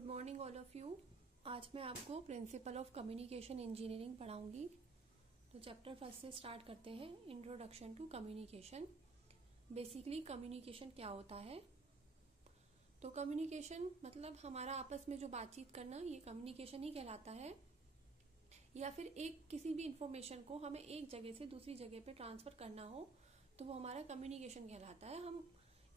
Good morning all of you. आज मैं आपको प्रिंसिपल ऑफ कम्युनिकेशन इंजीनियरिंग पढ़ाऊंगी। तो चैप्टर फर्स्ट से स्टार्ट करते हैं। Introduction to communication. Basically communication क्या होता है? तो कम्युनिकेशन मतलब हमारा आपस में जो बातचीत करना, ये कम्युनिकेशन ही कहलाता है। या फिर एक किसी भी इंफॉर्मेशन को हमें एक जगह से दूसरी जगह पे ट्रांसफर करना हो तो वो हमारा कम्युनिकेशन कहलाता है। हम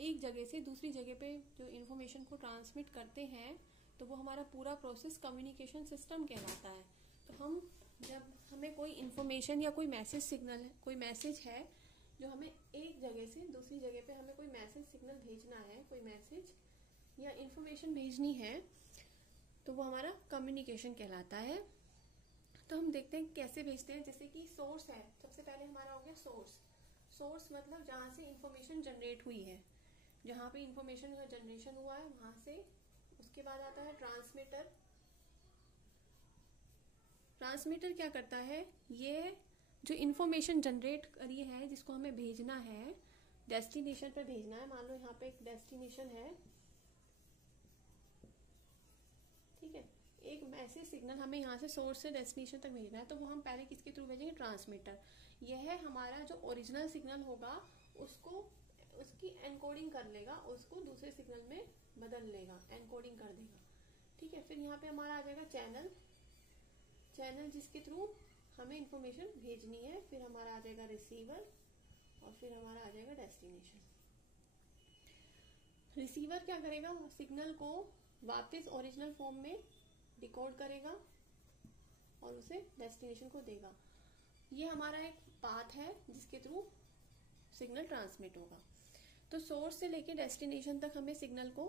एक जगह से दूसरी जगह पे जो इन्फॉर्मेशन को ट्रांसमिट करते हैं तो वो हमारा पूरा प्रोसेस कम्युनिकेशन सिस्टम कहलाता है। तो हम जब हमें कोई इन्फॉर्मेशन या कोई मैसेज सिग्नल, कोई मैसेज है जो हमें एक जगह से दूसरी जगह पे हमें कोई मैसेज सिग्नल भेजना है, कोई मैसेज या इन्फॉर्मेशन भेजनी है, तो वो हमारा कम्युनिकेशन कहलाता है। तो हम देखते हैं कैसे भेजते हैं। जैसे कि सोर्स है, सबसे पहले हमारा हो गया सोर्स। सोर्स मतलब जहां से इंफॉर्मेशन जनरेट हुई है, जहां पे इंफॉर्मेशन का जनरेशन हुआ है वहां से। उसके बाद आता है ट्रांसमीटर। ट्रांसमीटर क्या करता है? ये जो इंफॉर्मेशन जनरेट करी है जिसको हमें भेजना है, डेस्टिनेशन पर भेजना है। मान लो यहाँ पे एक डेस्टिनेशन है, ठीक है, एक मैसेज सिग्नल हमें यहाँ से सोर्स से डेस्टिनेशन तक भेजना है, तो वो हम पहले किसके थ्रू भेजेंगे? ट्रांसमीटर। यह हमारा जो ओरिजिनल सिग्नल होगा उसको, उसकी एनकोडिंग कर लेगा, उसको दूसरे सिग्नल में बदल लेगा, एनकोडिंग कर देगा, ठीक है। फिर यहाँ पे हमारा आ जाएगा चैनल। चैनल जिसके थ्रू हमें इंफॉर्मेशन भेजनी है। फिर हमारा आ जाएगा रिसीवर और फिर हमारा आ जाएगा डेस्टिनेशन। रिसीवर क्या करेगा? सिग्नल को वापस ओरिजिनल फॉर्म में डिकोड करेगा और उसे डेस्टिनेशन को देगा। ये हमारा एक पाथ है जिसके थ्रू सिग्नल ट्रांसमिट होगा। तो सोर्स से लेके डेस्टिनेशन तक हमें सिग्नल को,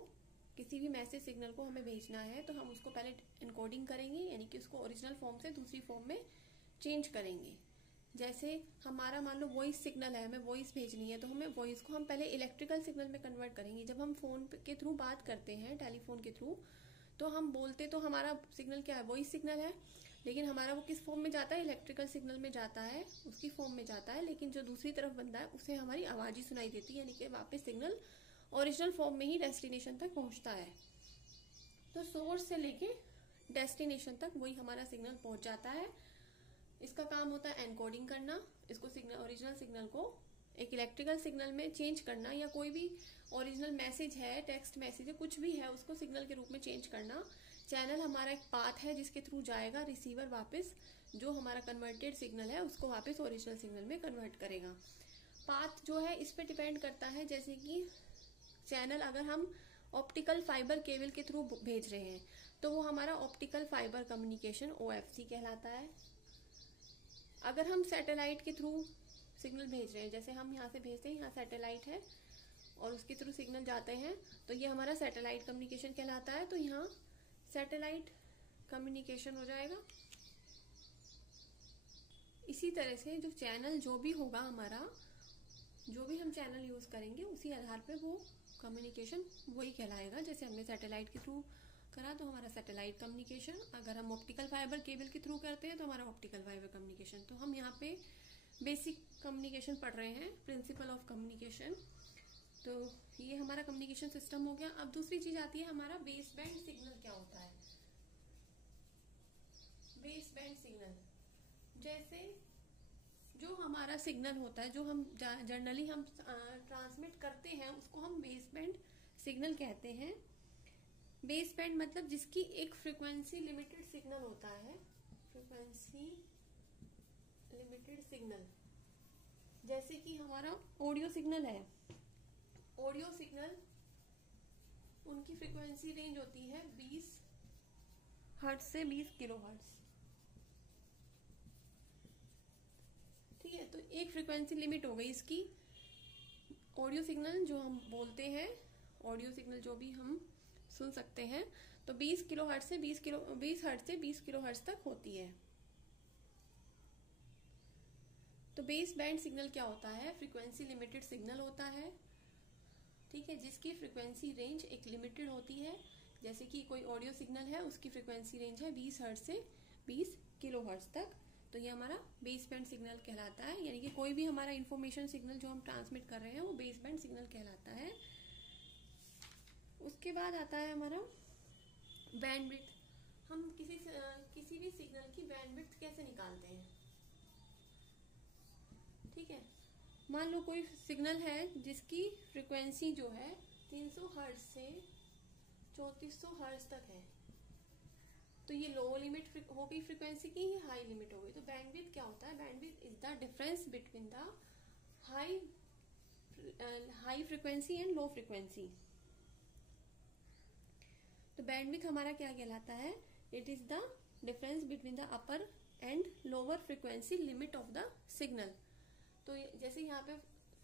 किसी भी मैसेज सिग्नल को हमें भेजना है तो हम उसको पहले एनकोडिंग करेंगे, यानी कि उसको ओरिजिनल फॉर्म से दूसरी फॉर्म में चेंज करेंगे। जैसे हमारा मान लो वॉइस सिग्नल है, हमें वॉइस भेजनी है, तो हमें वॉइस को हम पहले इलेक्ट्रिकल सिग्नल में कन्वर्ट करेंगे। जब हम फोन के थ्रू बात करते हैं, टेलीफोन के थ्रू, तो हम बोलते तो हमारा सिग्नल क्या है? वॉइस सिग्नल है, लेकिन हमारा वो किस फॉर्म में जाता है? इलेक्ट्रिकल सिग्नल में जाता है, उसकी फॉर्म में जाता है। लेकिन जो दूसरी तरफ बंदा है उसे हमारी आवाज ही सुनाई देती है, यानी कि वापस सिग्नल ओरिजिनल फॉर्म में ही डेस्टिनेशन तक पहुंचता है। तो सोर्स से लेके डेस्टिनेशन तक वही हमारा सिग्नल पहुंच जाता है। इसका काम होता है एनकोडिंग करना, इसको सिग्नल, ओरिजिनल सिग्नल को एक इलेक्ट्रिकल सिग्नल में चेंज करना, या कोई भी ओरिजिनल मैसेज है, टेक्स्ट मैसेज है, कुछ भी है, उसको सिग्नल के रूप में चेंज करना। चैनल हमारा एक पाथ है जिसके थ्रू जाएगा रिसीवर, वापस जो हमारा कन्वर्टेड सिग्नल है उसको वापस ओरिजिनल सिग्नल में कन्वर्ट करेगा। पाथ जो है इस पे डिपेंड करता है, जैसे कि चैनल अगर हम ऑप्टिकल फाइबर केबल के थ्रू भेज रहे हैं तो वो हमारा ऑप्टिकल फाइबर कम्युनिकेशन OFC कहलाता है। अगर हम सैटेलाइट के थ्रू सिग्नल भेज रहे हैं, जैसे हम यहाँ से भेजते हैं, यहाँ सैटेलाइट है और उसके थ्रू सिग्नल जाते हैं, तो ये हमारा सैटेलाइट कम्युनिकेशन कहलाता है। तो यहाँ सैटेलाइट कम्युनिकेशन हो जाएगा। इसी तरह से जो चैनल जो भी होगा हमारा, जो भी हम चैनल यूज करेंगे उसी आधार पे वो कम्युनिकेशन वही कहलाएगा। जैसे हमने सैटेलाइट के थ्रू करा तो हमारा सैटेलाइट कम्युनिकेशन, अगर हम ऑप्टिकल फाइबर केबल के थ्रू करते हैं तो हमारा ऑप्टिकल फाइबर कम्युनिकेशन। तो हम यहाँ पे बेसिक कम्युनिकेशन पढ़ रहे हैं, प्रिंसिपल ऑफ कम्युनिकेशन। तो ये हमारा कम्युनिकेशन सिस्टम हो गया। अब दूसरी चीज आती है हमारा बेस बैंड सिग्नल। क्या होता है बेस बैंड सिग्नल? जैसे जो हमारा सिग्नल होता है, जो हम जनरली हम ट्रांसमिट करते हैं, उसको हम बेस बैंड सिग्नल कहते हैं। बेस बैंड मतलब जिसकी एक फ्रीक्वेंसी लिमिटेड सिग्नल होता है, फ्रीक्वेंसी लिमिटेड सिग्नल। जैसे कि हमारा ऑडियो सिग्नल है, ऑडियो सिग्नल उनकी फ्रीक्वेंसी रेंज होती है 20 हर्ट्ज से 20 किलो हर्ट्ज, ठीक है। तो एक फ्रीक्वेंसी लिमिट हो गई इसकी। ऑडियो सिग्नल जो हम बोलते हैं, ऑडियो सिग्नल जो भी हम सुन सकते हैं, तो 20 किलो हर्ट्ज से 20 हर्ट्ज से 20 किलो हर्ट्ज तक होती है। तो बेस बैंड सिग्नल क्या होता है? फ्रीक्वेंसी लिमिटेड सिग्नल होता है, ठीक है, जिसकी फ्रीक्वेंसी रेंज एक लिमिटेड होती है। जैसे कि कोई ऑडियो सिग्नल है, उसकी फ्रीक्वेंसी रेंज है 20 हर्ट्ज से 20 किलो हर्ट्ज तक। तो ये हमारा बेस बैंड सिग्नल कहलाता है, यानी कि कोई भी हमारा इन्फॉर्मेशन सिग्नल जो हम ट्रांसमिट कर रहे हैं वो बेस बैंड सिग्नल कहलाता है। उसके बाद आता है हमारा बैंडविड्थ, हम किसी भी सिग्नल की बैंडविड्थ कैसे निकालते हैं? ठीक है, मान लो कोई सिग्नल है जिसकी फ्रीक्वेंसी जो है 300 हर्ट्ज से 3400 हर्ट्ज तक है, तो ये लो लिमिट हो गई फ्रीक्वेंसी की, ये हाई लिमिट हो गई। तो बैंडविड्थ क्या होता है? Bandwidth is the difference between the high frequency and low frequency. तो बैंडविड्थ हमारा क्या कहलाता है? It is the difference between the upper and lower frequency limit of the signal. तो जैसे यहाँ पे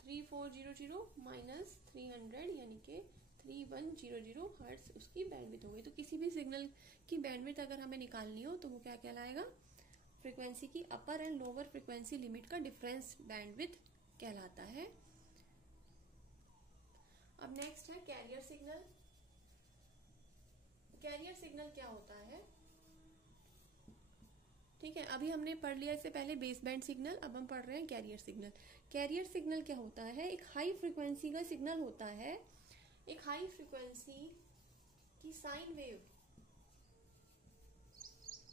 3400 माइनस 300 यानी कि 3100 हर्ट्ज उसकी बैंडविड्थ हो गई। तो किसी भी सिग्नल की बैंडविड्थ अगर हमें निकालनी हो तो वो क्या कहलाएगा? फ्रीक्वेंसी की अपर एंड लोअर फ्रीक्वेंसी लिमिट का डिफरेंस बैंडविड्थ कहलाता है। अब नेक्स्ट है कैरियर सिग्नल। कैरियर सिग्नल क्या होता है? ठीक है, अभी हमने पढ़ लिया इससे पहले बेस बैंड सिग्नल, अब हम पढ़ रहे हैं कैरियर सिग्नल। कैरियर सिग्नल क्या होता है? एक हाई फ्रीक्वेंसी का सिग्नल होता है, एक हाई फ्रीक्वेंसी की साइन वेव,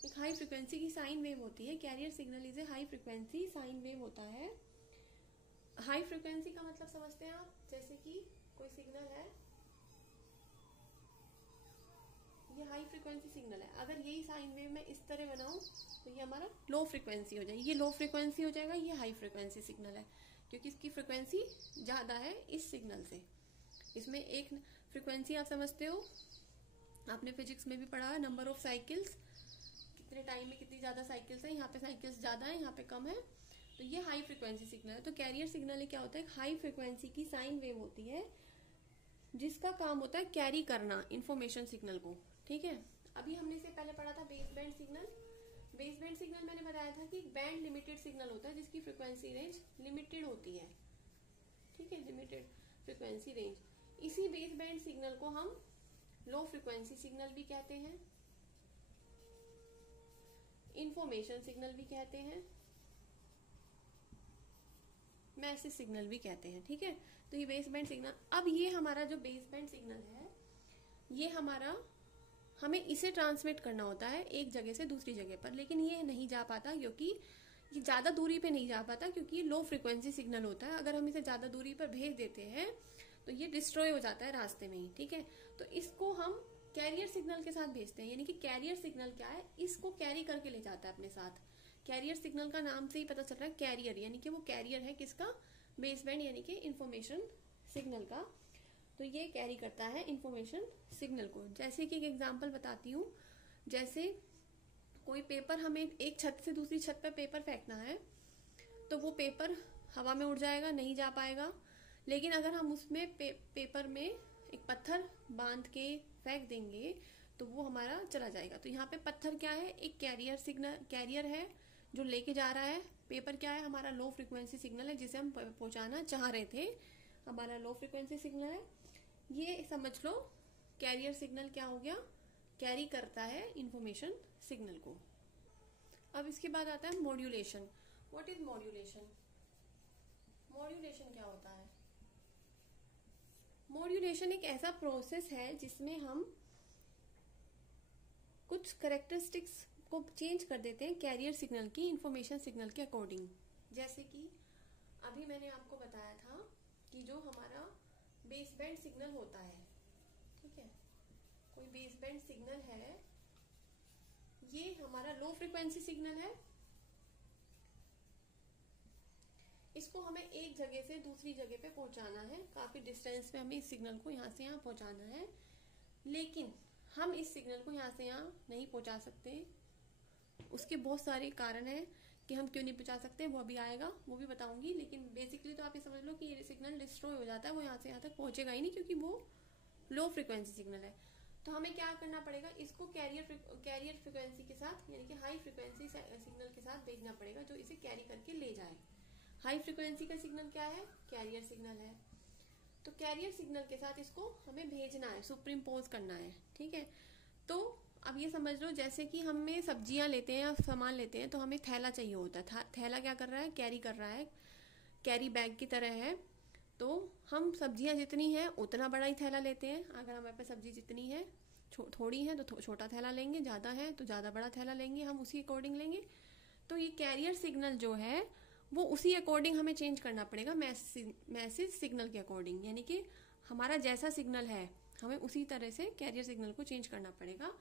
एक हाई फ्रीक्वेंसी की साइन वेव होती है। Carrier signal is a high frequency sine wave होता है। हाई फ्रीक्वेंसी का मतलब समझते हैं आप? जैसे कि कोई सिग्नल है, ये हाई फ्रीक्वेंसी सिग्नल है, अगर यही साइन वेव मैं इस तरह बनाऊं तो ये हमारा लो फ्रीक्वेंसी हो जाएगी, ये लो फ्रीक्वेंसी हो जाएगा, ये हाई फ्रीक्वेंसी सिग्नल है क्योंकि इसकी फ्रीक्वेंसी ज्यादा है इस सिग्नल से। इसमें एक फ्रीक्वेंसी आप समझते हो, आपने फिजिक्स में भी पढ़ा है, नंबर ऑफ साइकिल्स, कितने टाइम में कितनी ज्यादा साइकिल्स है, यहाँ पे साइकिल्स ज्यादा है, यहाँ पे कम है, तो ये हाई फ्रीक्वेंसी सिग्नल है। तो कैरियर सिग्नल क्या होता है? हाई फ्रीक्वेंसी की साइन वेव होती है जिसका काम होता है कैरी करना इंफॉर्मेशन सिग्नल को। ठीक है, अभी हमने इससे पहले पढ़ा था base band signal. Base band signal मैंने बताया था कि बैंड लिमिटेड सिग्नल होता है जिसकी फ्रीक्वेंसी रेंज लिमिटेड होती है। ठीक है, लिमिटेड फ्रीक्वेंसी रेंज। इसी बेस बैंड सिग्नल को हम लो फ्रीक्वेंसी सिग्नल भी कहते हैं, इंफॉर्मेशन सिग्नल भी कहते हैं, मैसेज सिग्नल भी कहते हैं। ठीक है, तो ये बेस बैंड सिग्नल। अब ये हमारा जो बेस बैंड सिग्नल है, ये हमारा, हमें इसे ट्रांसमिट करना होता है एक जगह से दूसरी जगह पर, लेकिन ये नहीं जा पाता क्योंकि ये ज्यादा दूरी पे नहीं जा पाता क्योंकि ये लो फ्रीक्वेंसी सिग्नल होता है। अगर हम इसे ज्यादा दूरी पर भेज देते हैं तो ये डिस्ट्रॉय हो जाता है रास्ते में ही। ठीक है, तो इसको हम कैरियर सिग्नल के साथ भेजते हैं, यानी कि कैरियर सिग्नल क्या है? इसको कैरी करके ले जाता है अपने साथ। कैरियर सिग्नल का नाम से ही पता चल रहा है कैरियर, यानी कि वो कैरियर है किसका? बेस बैंड यानी कि इंफॉर्मेशन सिग्नल का। तो ये कैरी करता है इंफॉर्मेशन सिग्नल को। जैसे कि एक एग्जांपल बताती हूँ, जैसे कोई पेपर, हमें एक छत से दूसरी छत पर पेपर फेंकना है, तो वो पेपर हवा में उड़ जाएगा, नहीं जा पाएगा। लेकिन अगर हम उसमें पेपर में एक पत्थर बांध के फेंक देंगे तो वो हमारा चला जाएगा। तो यहाँ पे पत्थर क्या है? एक कैरियर सिग्नल, कैरियर है जो लेके जा रहा है। पेपर क्या है? हमारा लो फ्रीक्वेंसी सिग्नल है जिसे हम पहुंचाना चाह रहे थे, हमारा लो फ्रीक्वेंसी सिग्नल है। ये समझ लो कैरियर सिग्नल क्या हो गया? कैरी करता है इंफॉर्मेशन सिग्नल को। अब इसके बाद आता है modulation. What is modulation? Modulation क्या होता है? मॉड्यूलेशन एक ऐसा प्रोसेस है जिसमें हम कुछ कैरेक्टरिस्टिक्स को चेंज कर देते हैं कैरियर सिग्नल की इंफॉर्मेशन सिग्नल के अकॉर्डिंग। जैसे कि अभी मैंने आपको बताया था कि जो हमारा बेस बैंड सिग्नल होता है, ठीक है, कोई बेस बैंड सिग्नल है, ये हमारा लो फ्रीक्वेंसी सिग्नल है, इसको हमें एक जगह से दूसरी जगह पे पहुंचाना है, काफी डिस्टेंस पे हमें इस सिग्नल को यहाँ से यहाँ पहुंचाना है। लेकिन हम इस सिग्नल को यहाँ से यहाँ नहीं पहुंचा सकते, उसके बहुत सारे कारण हैं कि हम क्यों नहीं पहुंचा सकते, वो अभी आएगा, वो भी बताऊंगी। लेकिन बेसिकली तो आप ये समझ लो कि ये सिग्नल डिस्ट्रॉय हो जाता है, वो यहाँ से यहाँ तक पहुंचेगा ही नहीं क्योंकि वो लो फ्रीक्वेंसी सिग्नल है। तो हमें क्या करना पड़ेगा? इसको कैरियर फ्रीक्वेंसी के साथ यानी कि हाई फ्रीक्वेंसी सिग्नल के साथ भेजना पड़ेगा जो इसे कैरी करके ले जाए। हाई फ्रीक्वेंसी का सिग्नल क्या है? कैरियर सिग्नल है। तो कैरियर सिग्नल के साथ इसको हमें भेजना है, सुपरिम्पोज करना है। ठीक है, तो अब ये समझ लो जैसे कि हमें सब्जियां लेते हैं या सामान लेते हैं तो हमें थैला चाहिए होता है। थैला क्या कर रहा है? कैरी कर रहा है, कैरी बैग की तरह है। तो हम सब्जियां जितनी है उतना बड़ा ही थैला लेते हैं। अगर हमारे पास सब्जी जितनी है, थोड़ी है तो छोटा थैला लेंगे, ज़्यादा है तो ज़्यादा बड़ा थैला लेंगे, हम उसी अकॉर्डिंग लेंगे। तो ये कैरियर सिग्नल जो है वो उसी अकॉर्डिंग हमें चेंज करना पड़ेगा, मैसेज सिग्नल के अकॉर्डिंग। यानी कि हमारा जैसा सिग्नल है हमें उसी तरह से कैरियर सिग्नल को चेंज करना पड़ेगा,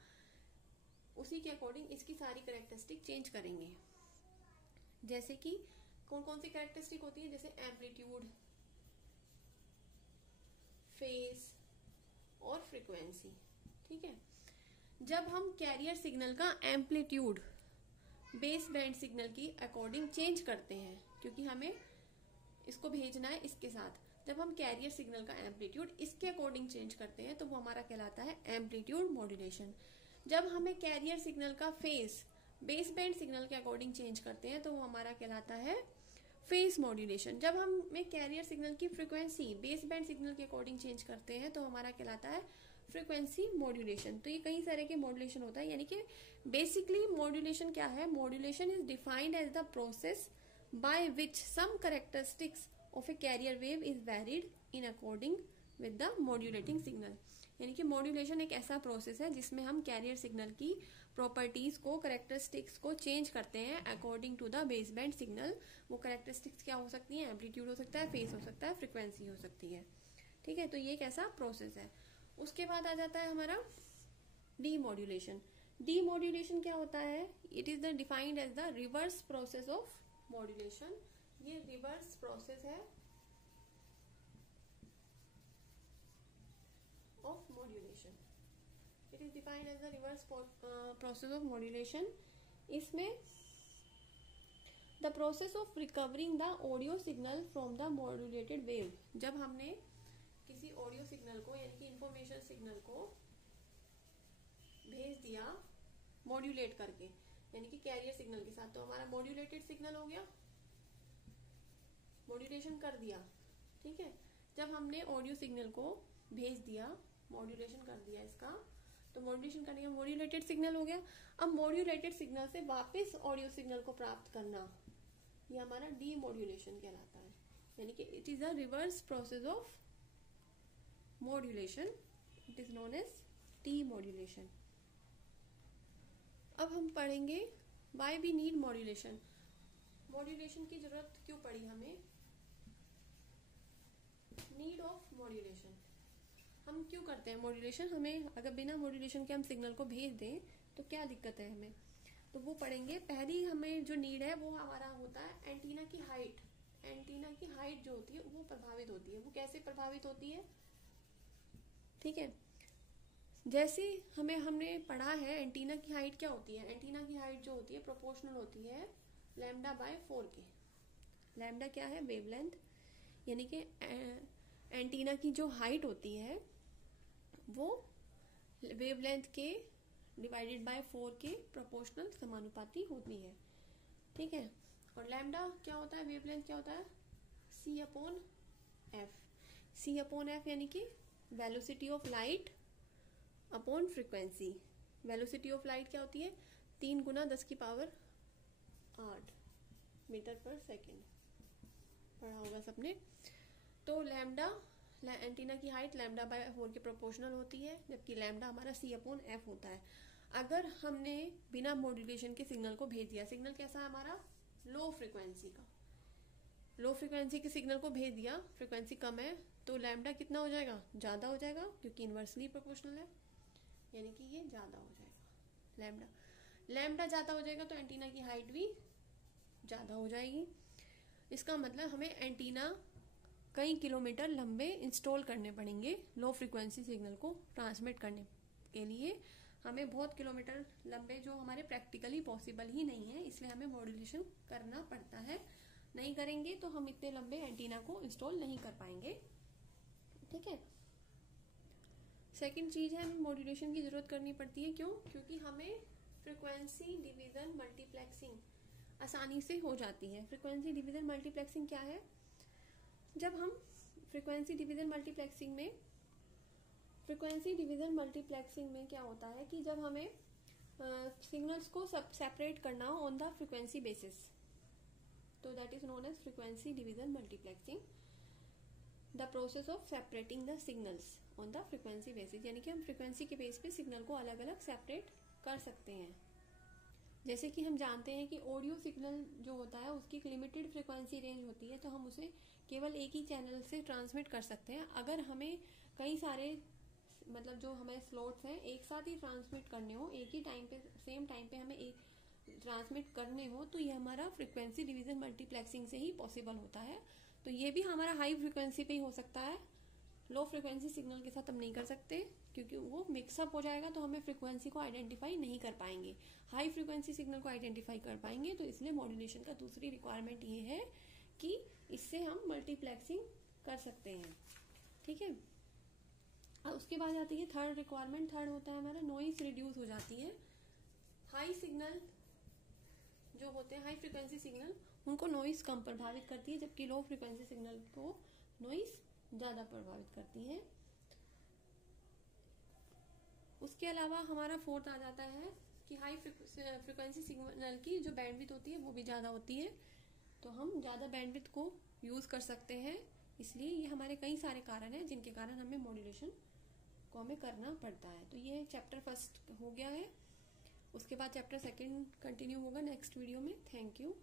उसी के अकॉर्डिंग इसकी सारी कैरेक्टरिस्टिक चेंज करेंगे। जैसे कि कौन कौन सी कैरेक्टरिस्टिक होती है, जैसे एम्पलीट्यूड, फेज और फ्रीक्वेंसी। ठीक है, जब हम कैरियर सिग्नल का एम्पलीट्यूड बेस बैंड सिग्नल की अकॉर्डिंग चेंज करते हैं, क्योंकि हमें इसको भेजना है इसके साथ, जब हम कैरियर सिग्नल का एम्पलीट्यूड इसके अकॉर्डिंग चेंज करते हैं तो वो हमारा कहलाता है एम्पलीट्यूड मॉड्यूलेशन। जब हमें कैरियर सिग्नल का फेस बेस बैंड सिग्नल के अकॉर्डिंग चेंज करते हैं तो वो हमारा कहलाता है फेस मॉड्यूलेशन। जब हमें कैरियर सिग्नल की फ्रीक्वेंसी बेस बैंड सिग्नल के अकॉर्डिंग चेंज करते हैं तो हमारा कहलाता है फ्रीक्वेंसी मॉड्यूलेशन। तो ये कई तरह के मॉड्यूलेशन होता है, यानी कि बेसिकली मॉड्यूलेशन क्या है, modulation is defined as the process by which some characteristics of a carrier wave is varied in according with the modulating signal. यानी कि मॉड्यूलेशन एक ऐसा प्रोसेस है जिसमें हम कैरियर सिग्नल की प्रॉपर्टीज को, कैरेक्टरिस्टिक्स को चेंज करते हैं according to the base band signal. वो कैरेक्टरिस्टिक्स क्या हो सकती हैं, एम्पलीट्यूड हो सकता है, फेस हो सकता है, फ्रीक्वेंसी हो सकती है। ठीक है, तो ये एक ऐसा प्रोसेस है। उसके बाद आ जाता है हमारा डीमॉड्यूलेशन। डीमॉड्यूलेशन क्या होता है, it is the defined as the reverse process of modulation. ये रिवर्स प्रोसेस है of modulation, it is defined as the reverse process of modulation. इसमें the process of recovering the audio signal from the modulated wave. जब हमने किसी audio signal को यानी कि information signal को भेज दिया मॉड्यूलेट करके, यानी कि कैरियर सिग्नल के साथ, तो हमारा मॉड्यूलेटेड सिग्नल हो गया, मॉड्यूलेशन कर दिया। ठीक है, जब हमने ऑडियो सिग्नल को भेज दिया, मॉड्यूलेशन कर दिया इसका, तो मॉड्यूलेशन करने का मॉड्यूलेटेड सिग्नल हो गया। अब मॉड्यूलेटेड सिग्नल से वापस ऑडियो सिग्नल को प्राप्त करना, ये हमारा डीमॉड्यूलेशन कहलाता है। यानी कि it is a reverse process of modulation, it is known as demodulation. अब हम पढ़ेंगे why we need modulation. Modulation की जरूरत क्यों पड़ी हमें, नीड ऑफ मॉड्यूलेशन। हम क्यों करते हैं मॉड्यूलेशन, हमें अगर बिना मॉड्यूलेशन के हम सिग्नल को भेज दें तो क्या दिक्कत है हमें, तो वो पढ़ेंगे। पहली हमें जो नीड है वो हमारा होता है एंटीना की हाइट। एंटीना की हाइट जो होती है वो प्रभावित होती है। वो कैसे प्रभावित होती है, ठीक है, जैसे हमने पढ़ा है एंटीना की हाइट क्या होती है। एंटीना की हाइट जो होती है प्रोपोर्शनल होती है लैम्डा बाय 4 के। लैम्डा क्या है, वेवलेंथ, यानी कि एंटीना की जो हाइट होती है वो वेवलेंथ के डिवाइडेड बाय 4 के प्रोपोर्शनल समानुपाती होती है। ठीक है, और लैम्डा क्या होता है, वेवलेंथ क्या होता है, c upon F. c upon F यानी कि velocity of light upon frequency. Velocity of light क्या होती है, 3 गुना 10 की पावर 8 मीटर पर सेकेंड, पढ़ा होगा सबने। तो लैम्डा, एंटीना की हाइट लैम्डा बाय 4 के प्रोपोर्शनल होती है, जबकि लैम्डा हमारा c अपॉन एफ होता है। अगर हमने बिना मॉड्यूलेशन के सिग्नल को भेज दिया, सिग्नल कैसा है हमारा, लो फ्रीक्वेंसी का, लो फ्रीक्वेंसी के सिग्नल को भेज दिया, फ्रीक्वेंसी कम है तो लैम्डा कितना हो जाएगा, ज्यादा हो जाएगा, क्योंकि इनवर्सली प्रोपोर्शनल है, यानी कि ये ज्यादा हो जाएगा। लैम्डा ज्यादा हो जाएगा तो एंटीना की हाइट भी ज्यादा हो जाएगी। इसका मतलब हमें एंटीना कई किलोमीटर लंबे इंस्टॉल करने पड़ेंगे लो फ्रीक्वेंसी सिग्नल को ट्रांसमिट करने के लिए। हमें बहुत किलोमीटर लंबे, जो हमारे प्रैक्टिकली पॉसिबल ही नहीं है, इसलिए हमें मॉड्यूलेशन करना पड़ता है। नहीं करेंगे तो हम इतने लंबे एंटीना को इंस्टॉल नहीं कर पाएंगे। ठीक है, सेकंड चीज है, हमें मॉड्यूलेशन की जरूरत करनी पड़ती है। क्यों, क्योंकि हमें फ्रीक्वेंसी डिवीजन मल्टीप्लेक्सिंग आसानी से हो जाती है। फ्रीक्वेंसी डिवीजन मल्टीप्लेक्सिंग क्या है, जब हम फ्रीक्वेंसी डिवीजन मल्टीप्लेक्सिंग में क्या होता है कि जब हमें सिग्नल्स को सब सेपरेट करना हो ऑन द फ्रीक्वेंसी बेसिस, तो that is known as frequency division multiplexing. The process of separating the signals on the frequency basis, यानी कि हम फ्रिक्वेंसी के बेस पे सिग्नल को अलग अलग सेपरेट कर सकते हैं। जैसे कि हम जानते हैं कि ऑडियो सिग्नल जो होता है उसकी एक लिमिटेड फ्रिक्वेंसी रेंज होती है, तो हम उसे केवल एक ही चैनल से ट्रांसमिट कर सकते हैं। अगर हमें कई सारे मतलब जो हमारे स्लॉट्स हैं एक साथ ही ट्रांसमिट करने हो, एक ही टाइम पे सेम टाइम पे हमें एक ट्रांसमिट करने हो, तो ये हमारा फ्रिक्वेंसी डिवीजन मल्टीप्लेक्सिंग से ही पॉसिबल होता है। तो ये भी हमारा हाई फ्रिक्वेंसी पे ही हो सकता है, लो फ्रिक्वेंसी सिग्नल के साथ हम नहीं कर सकते क्योंकि वो मिक्सअप हो जाएगा, तो हमें फ्रिक्वेंसी को आइडेंटिफाई नहीं कर पाएंगे। हाई फ्रिक्वेंसी सिग्नल को आइडेंटिफाई कर पाएंगे, तो इसलिए मॉड्यूलेशन का दूसरी रिक्वायरमेंट ये है कि इससे हम मल्टीप्लेक्सिंग कर सकते हैं। ठीक है, और उसके बाद आती है थर्ड रिक्वायरमेंट। थर्ड होता है हमारा नॉइस रिड्यूस हो जाती है। हाई सिग्नल जो होते हैं, हाई फ्रिक्वेंसी सिग्नल, उनको नॉइस कम प्रभावित करती है, जबकि लो फ्रिक्वेंसी सिग्नल को नॉइस ज्यादा प्रभावित करती है। उसके अलावा हमारा फोर्थ आ जाता है कि हाई फ्रिक्वेंसी सिग्नल की जो बैंडविड्थ होती है वो भी ज्यादा होती है, तो हम ज्यादा बैंडविड्थ को यूज कर सकते हैं। इसलिए ये हमारे कई सारे कारण हैं जिनके कारण हमें मॉड्यूलेशन को हमें करना पड़ता है। तो ये चैप्टर फर्स्ट हो गया है। उसके बाद चैप्टर सेकंड कंटिन्यू होगा नेक्स्ट वीडियो में। Thank you.